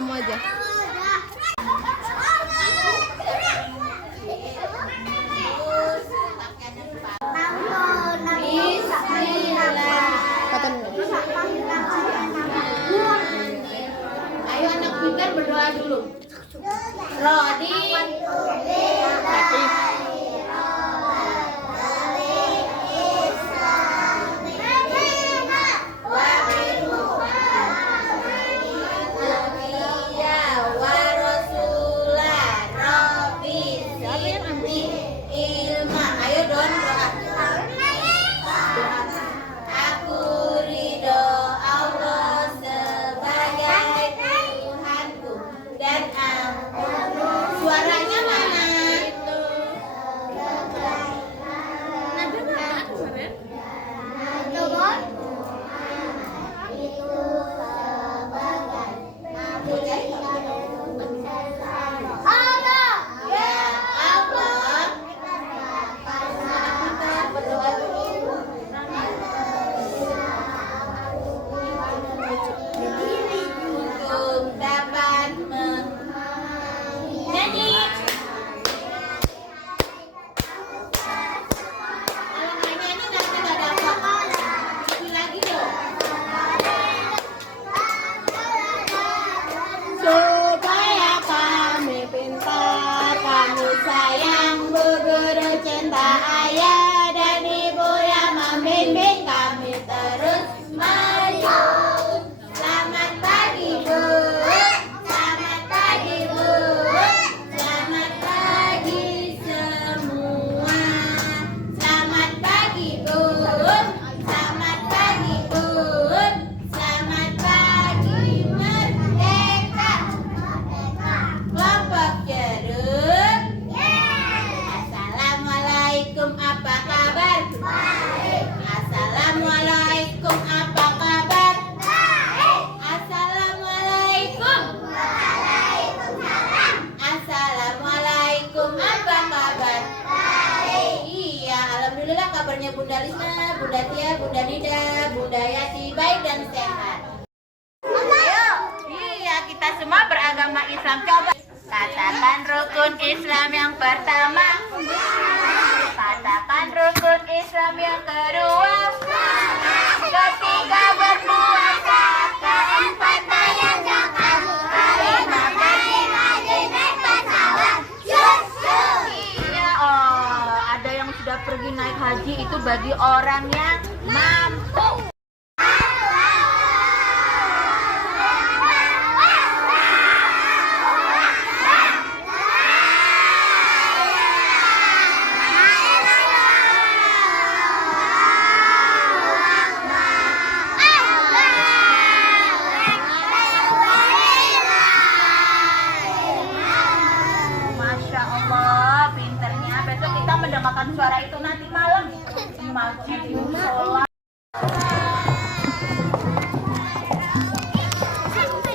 kamu aja. Ayo anak pintar berdoa dulu. Rodi. Kabarnya Bunda Lisna, Bunda Tia, Bunda Nida, Bunda Yati baik dan sehat. Ayo, iya kita semua beragama Islam. Coba katakan rukun Islam yang pertama. Katakan rukun Islam yang kedua. Ketiga berpuasa, keempat bayar zakat, kelima pergi haji naik pesawat. Iya, oh ada yang sudah pergi naik haji itu bagi orang yang mampu. Masya Allah, pinternya. Besok kita mendengarkan suara itu nanti malam di masjid, di musola.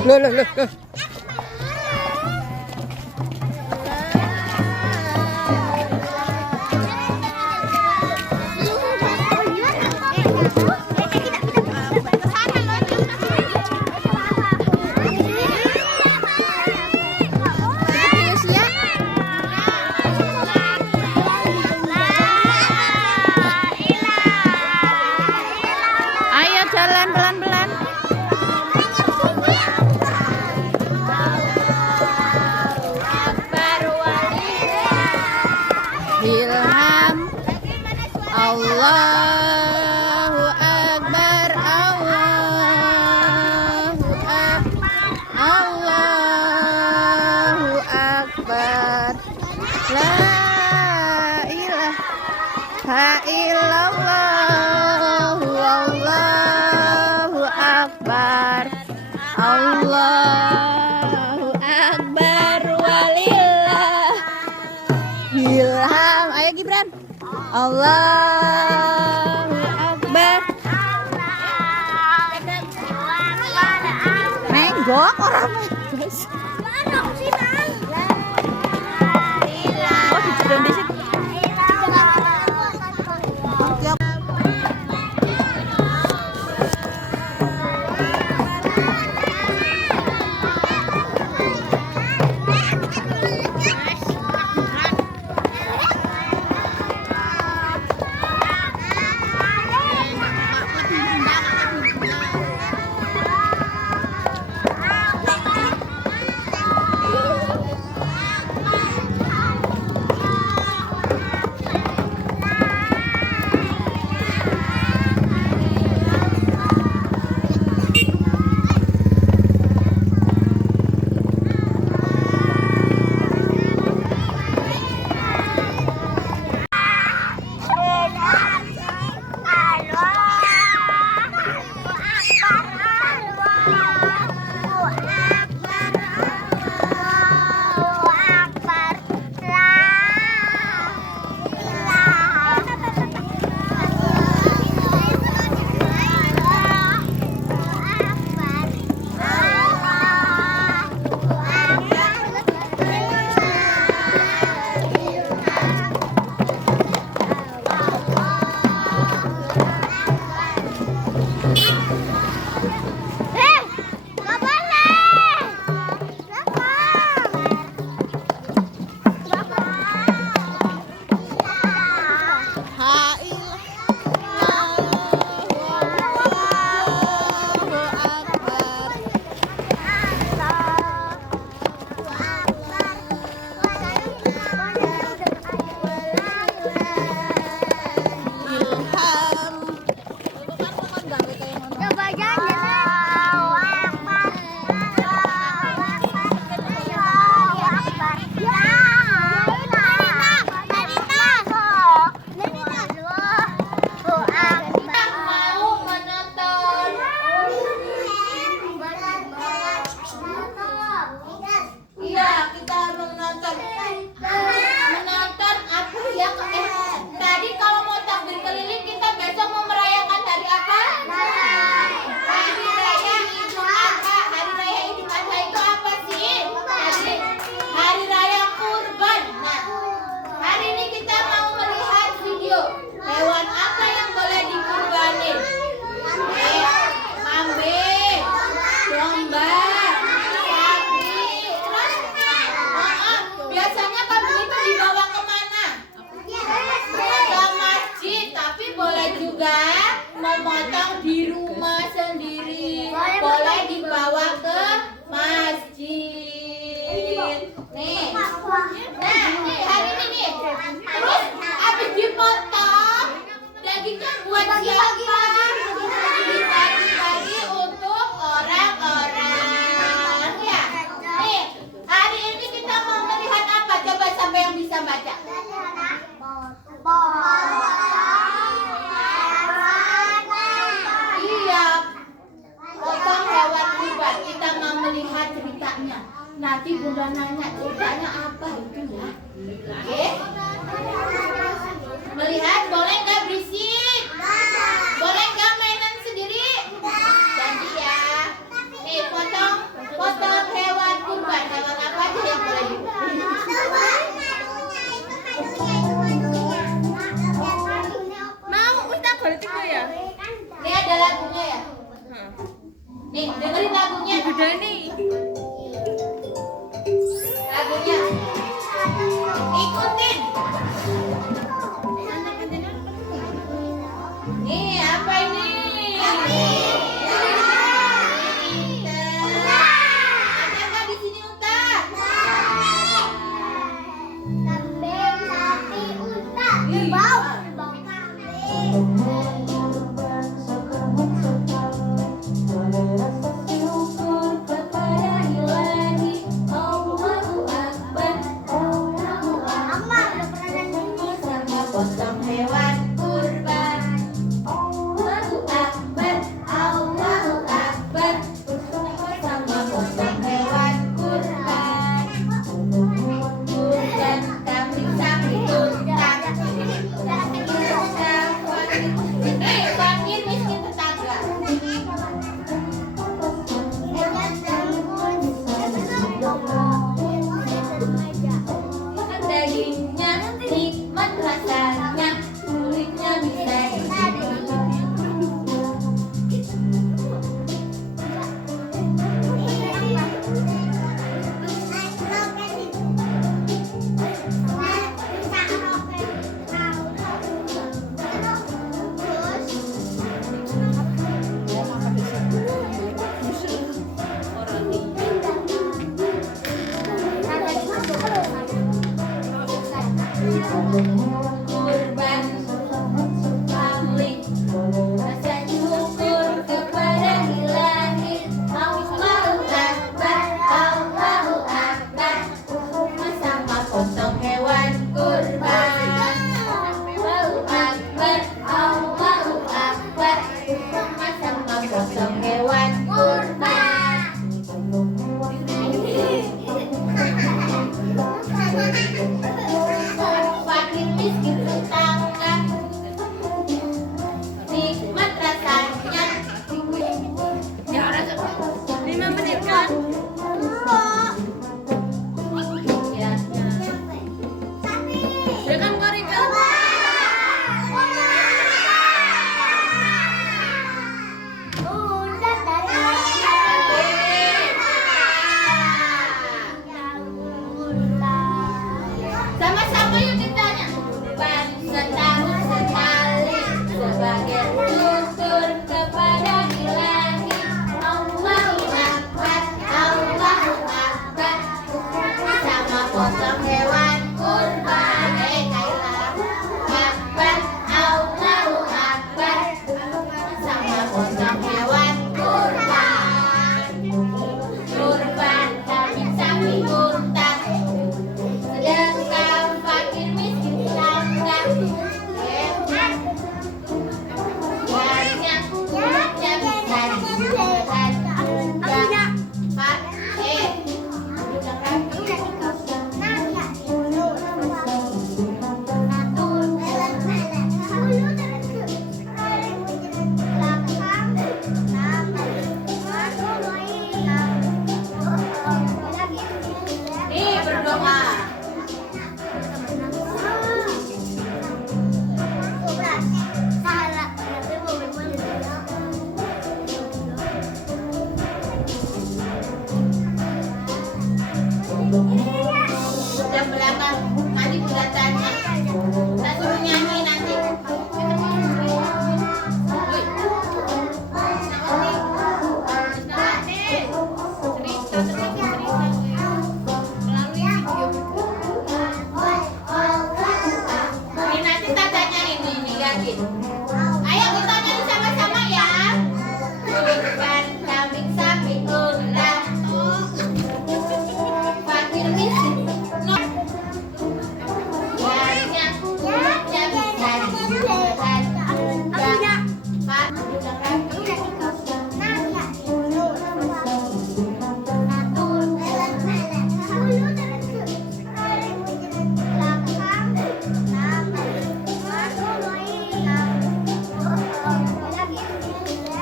Loh. Ayo jalan pelan-pelan. Ilham. Allahu Akbar. Allahu Akbar. Allahu Akbar. La ilaha illallah. Allahu Akbar. Allahu Akbar walillah. Ilham. Ayo Gibran. Allahu Akbar. Menggok orang guys. Oh, dijedon di situ. juga memotong di rumah sendiri, boleh dibawa ke masjid. Nih, nah nih hari ini nih. Terus habis dipotong, dagingnya buat siapa? Dibagi-bagi untuk orang-orang ya. Nih, hari ini kita mau melihat apa? Coba siapa yang bisa baca? Iya, potong hewan kurban. Kita mau melihat ceritanya. Nanti Bunda nanya ceritanya apa itu ya. Oke? Melihat boleh nggak berisik? Boleh nggak mainan sendiri? Janji ya. Nih potong hewan kurban. Hewan apa aja yang boleh Mau Ustaz boleh tiga ya? Ini ada lagunya ya. Nih dengerin lagunya. Udah nih. Lagunya. Ikutin. Nih apa ini? Unta. Ada nggak di sini unta? Kambing, sapi, unta, Kerbau. Mama udah pernah nanya. Potong hewan kurban.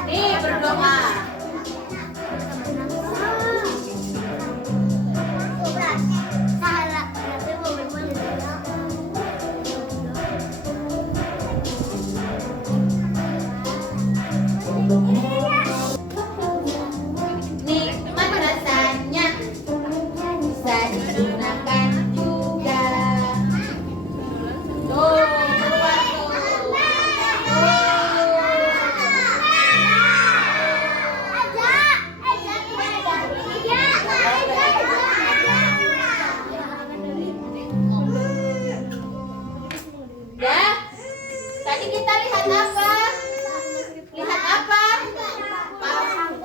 Nih berdoa. Nikmat rasanya bisa digunakan juga. Tuh, keluar tuh. Ya, tadi kita lihat apa? Lihat apa?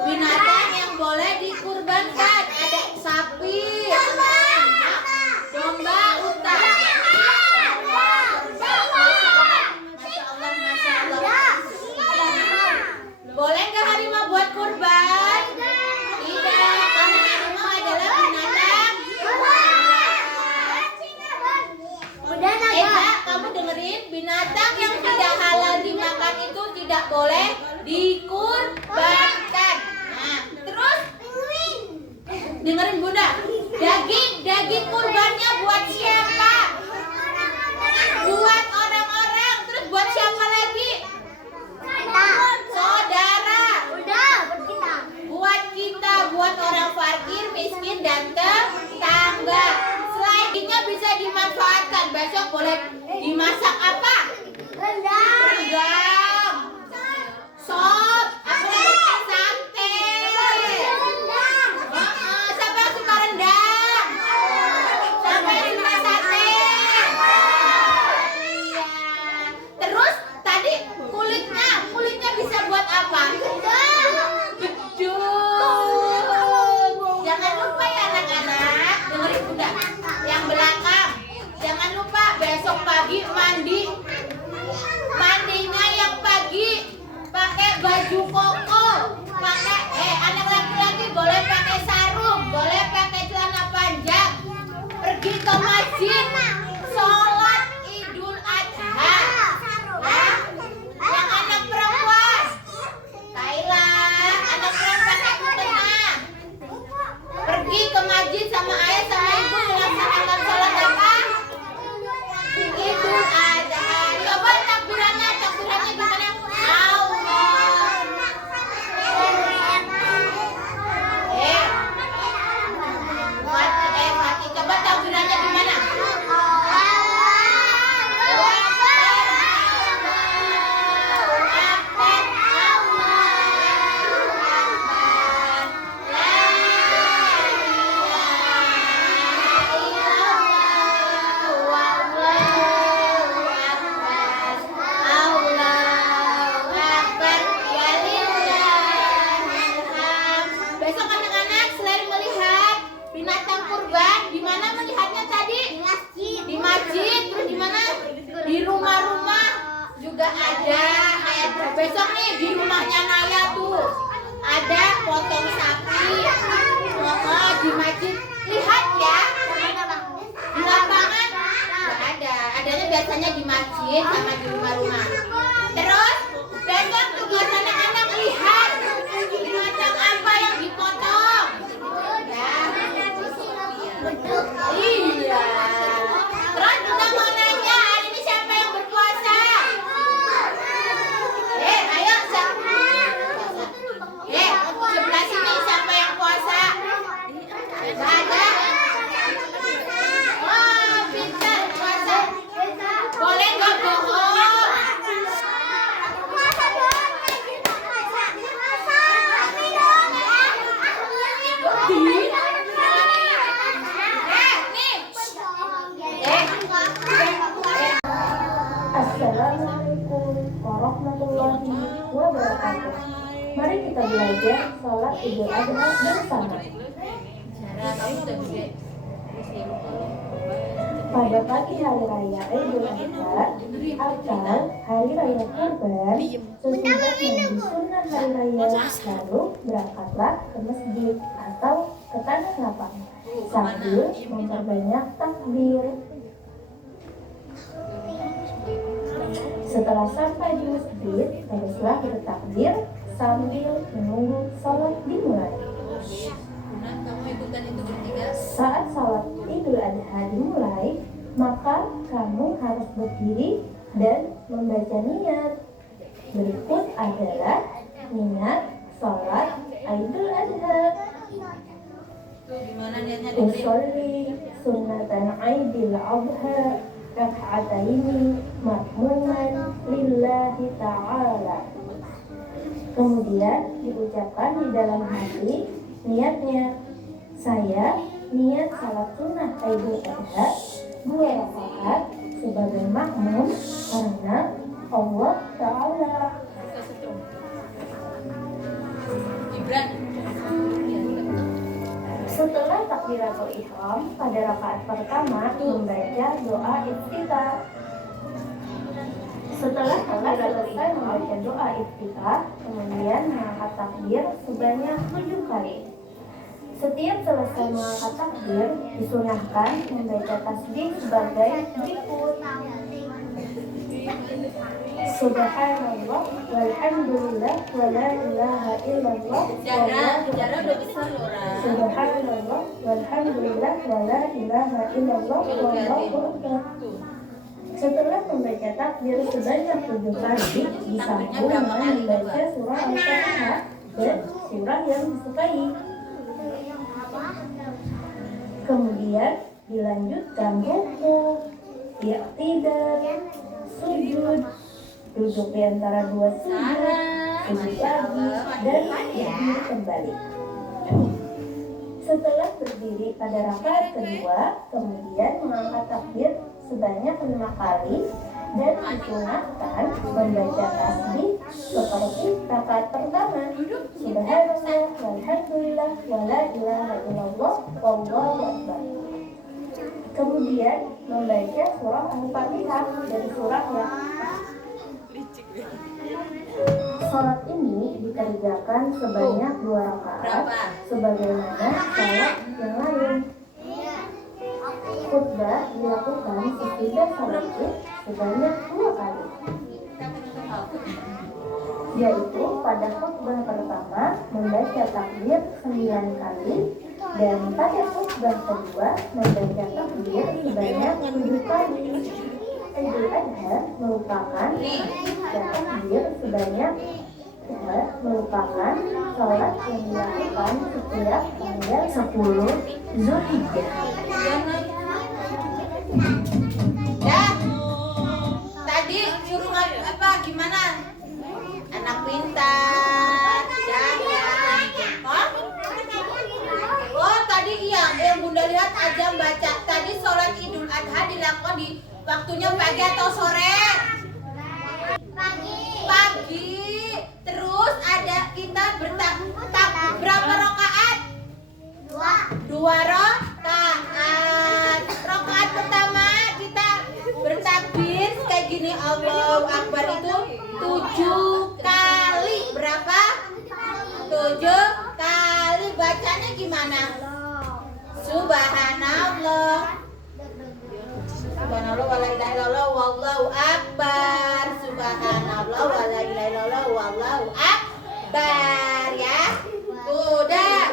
Binatang yang boleh dikurbankan. Ada sapi, domba, unta. Masya Allah, Masya Allah. Boleh nggak harimau buat kurban? Tidak, karena harimau adalah binatang. Eza, kamu dengerin, binatang yang tidak halal dimakan itu tidak boleh dikurbankan. Nah, terus dengerin Bunda, daging kurbannya buat siapa? Buat orang-orang. Terus buat siapa lagi? Saudara. Buat kita, buat orang fakir, miskin, dan tetangga. Selainnya bisa dimanfaatkan. Besok boleh dimasak apa? Rendang, sop, apalagi sate. Siapa yang suka rendang? Siapa yang suka sate? Iya. Terus tadi kulitnya bisa buat apa? Gedung. Jangan lupa ya anak-anak, dengerin Bunda. Yang belakang, jangan lupa besok pagi mandinya yang pagi pakai baju koko, pakai anak laki-laki boleh pakai sarung, boleh pakai celana panjang, pergi ke masjid sholat Idul Adha. Yang anak perempuan, Thailand, anak perempuan aku tenang, pergi ke masjid sama ayah sama ibu melaksanakan sholat apa? Idul Adha. Coba takbirannya gimana? Allah. Mati. Coba takbirannya gimana? Besok anak-anak selain melihat binatang kurban, di mana melihatnya tadi? Di masjid, terus di mana? Di rumah-rumah juga ada. Besok nih di rumahnya Naya tuh ada potong sapi. Di masjid lihat ya. Di lapangan nggak ada. Adanya biasanya di masjid sama di rumah-rumah. Terus besok tugas anak-anak lihat binatang apa yang dipotong. Ya. Iya. Terus Bunda mau nanya, hari ini siapa yang berpuasa? Ayo sebelah sini siapa yang puasa? Nggak ada. Oh, pintar puasa. Boleh nggak bohong? Assalamualaikum warahmatullahi wabarakatuh. Mari kita belajar sholat Idul Adha bersama. Cara kamu udah gede. Pada pagi hari raya Idul Adha atau hari raya Kurban, sesudah mandi sunnah hari raya, lalu berangkatlah ke masjid atau ke tanah lapang sambil memperbanyak takbir. Setelah sampai di masjid, teruslah bertakbir sambil menunggu sholat dimulai. Saat sholat Idul Adha dimulai, maka kamu harus berdiri dan membaca niat. Berikut adalah niat sholat Idul Adha. Usolli sunnatan Idul Adha rak'ataini makmuman lillahi ta'ala. Kemudian diucapkan di dalam hati niatnya. Saya niat salat sunnah Idul Adha 2 rakaat sebagai makmum karena Allah Ta'ala. Setelah takbiratul ihram pada rakaat pertama membaca doa iftitah. Setelah selesai membaca doa iftitah, kemudian mengangkat takbir sebanyak 7 kali. Setiap selesai mengangkat takbir, disunahkan membaca tasbih sebagai berikut. Subhanallah walhamdulillah wa la ilaha illallah Subhanallah walhamdulillah wa la ilaha illallah wallahu akbar. Setelah membaca takbir sebanyak 7 kali, disambung dengan membaca surah Al-Fatihah dan surah yang disukai. Kemudian dilanjutkan rukuk, i'tidal, sujud, duduk di antara 2 sujud lagi, dan berdiri kembali. Setelah berdiri pada rakaat kedua, kemudian mengangkat takbir sebanyak 5 kali dan disunahkan membaca tasbih seperti rakaat pertama. Subhanallah walhamdulillah wa la ilaha illallah wallahu akbar. Kemudian membaca surah Al-Fatihah dari surahnya. Salat ini dikerjakan sebanyak 2 rakaat sebagaimana salat yang lain. Khutbah dilakukan sesudah salat Id sebanyak 2 kali, yaitu pada khutbah pertama membaca takbir 9 kali dan pada khutbah kedua membaca takbir sebanyak 7 kali. Idul Adha merupakan takbir sebanyak merupakan salat yang dilakukan setiap tanggal 10 Zulhijjah. Ya, tadi suruh apa gimana? Anak pintar, oh tadi iya, yang Bunda lihat aja baca. Tadi sholat Idul Adha dilakukan di waktunya pagi atau sore? Pagi. Terus ada kita berapa rakaat? 2 rakaat. Rakaat pertama kita bertakbir kayak gini, Allahu Akbar itu 7 kali. Berapa? 7 kali. Bacanya gimana? Subhanallah. Subhanallah wa la ilaha illallah wallahu akbar. Subhanallah wa la ilaha illallah wallahu akbar, ya. Udah.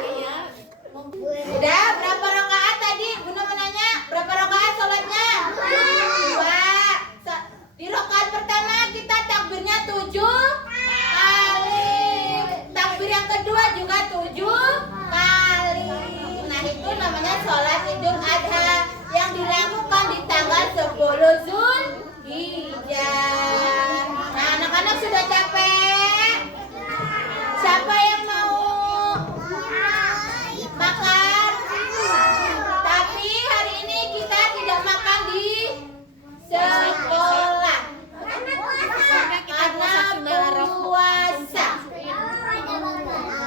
Udah berapa rakaat tadi? Bunda menanya, berapa rakaat sholatnya? 2. Di rakaat pertama kita takbirnya 7 kali. Takbir yang kedua juga 7 kali. Nah, itu namanya sholat Idul Adha yang dilakukan di tanggal 10 Zulhijjah. Nah, anak-anak sudah capek? Siapa yang mau makan? Tapi hari ini kita tidak makan di sekolah karena puasa.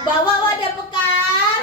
Bawa wadah bekal.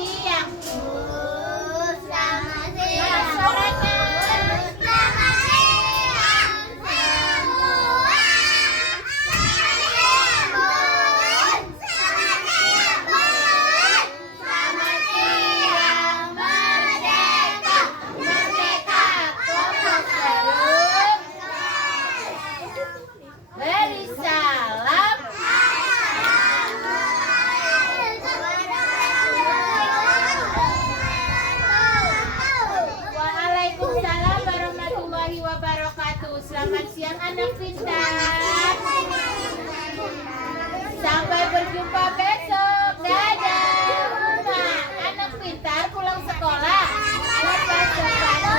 siang. Selamat Mana siang. suaranya? Selamat siang semua. Selamat siang Bun. Selamat siang Merdeka. Merdeka kelompok Terus beri salam. Waalaikumsalam warahmatullahi wabarakatuh. Selamat siang anak pintar. Sampai berjumpa besok. Dadah. Nah, anak pintar pulang sekolah. Lepas sepatu.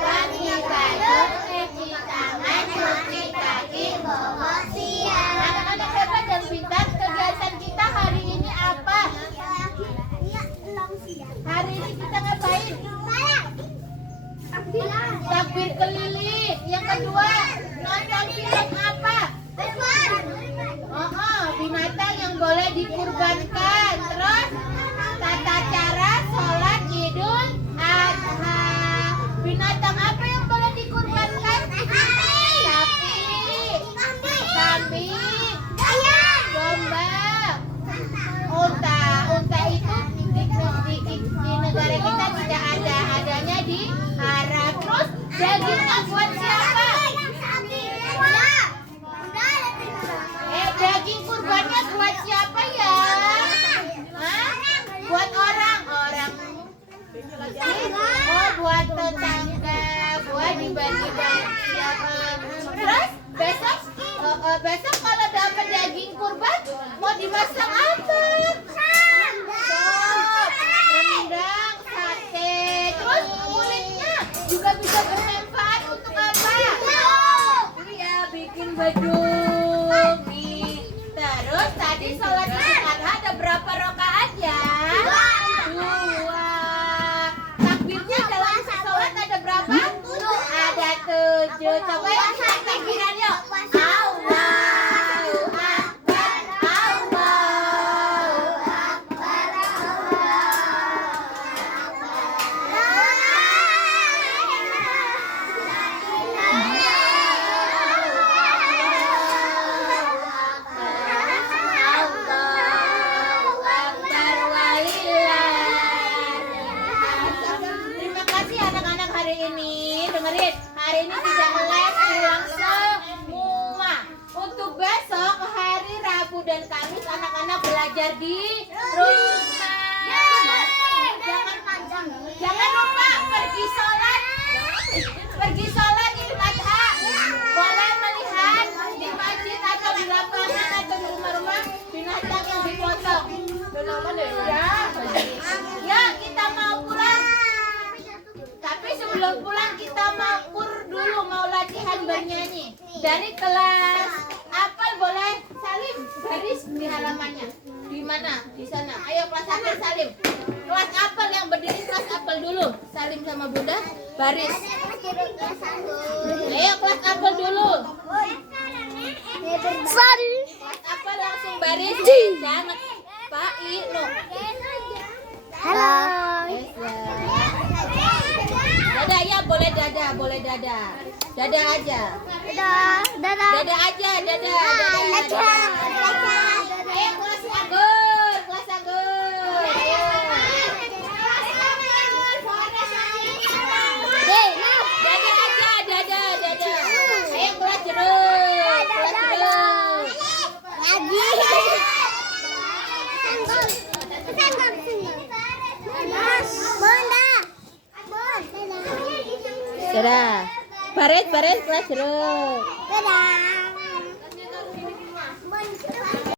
Ganti baju, cuci tangan, cuci kaki, bawa siang. Anak-anak hebat dan pintar, kegiatan kita hari ini apa? Hari ini kita ngapain? Takbir keliling. Yang kedua, nonton film apa? Binatang yang boleh dikurbankan. Terus tata cara sholat Idul Adha. Binatang apa yang boleh dikurbankan? Sapi, kambing, domba, unta. Unta itu di negara kita tidak ada, adanya di Arab. Terus dagingnya buat siapa? Daging kurbannya buat siapa ya? Hah? Buat orang. Oh, buat tetangga, buat dibagi-bagi. Terus besok kalau dapat daging kurban mau dimasak apa? Sop, rendang, sate. Terus kulitnya juga bisa bermanfaat untuk apa? Iya, bikin baju. Terus tadi sholat Idul Adha ada berapa rakaat ya? 2. Takbirnya dalam sholat ada berapa? Ada 7. Coba kita takbiran yuk. Allahu Akbar, Allahu Akbar, Allahu Akbar walillah. Terima kasih anak-anak hari ini. Dengerin, hari ini tidak les, pulang semua. Untuk besok hari Rabu dan Kamis anak-anak belajar di rumah. Jangan lupa pergi sholat. Pergi sholat Idul Adha. Boleh melihat di masjid atau di lapangan atau di rumah-rumah binatang yang dipotong. Ya, kita mau pulang. Tapi sebelum pulang kita mau kur dulu, mau latihan bernyanyi. Dari kelas apal boleh salim baris di halamannya. Di mana? Di sana. Ayo kelas apal salim. Kelas apal yang berdiri kelas apal dulu. Salim sama Bunda, baris. Ayo kelas apal dulu. Kelas apal langsung baris. Jangan Pak Ino. Halo. Dadah ya, boleh dadah, boleh dadah. Dadah aja. Dadah. Dadah aja, dadah. Ayo kelas Agus, kelas Agus. Ayo. Dadah aja, dadah. Ayo kelas Jeruk, kelas Jeruk. Dadah. Baret kelas Jeruk. Dadah.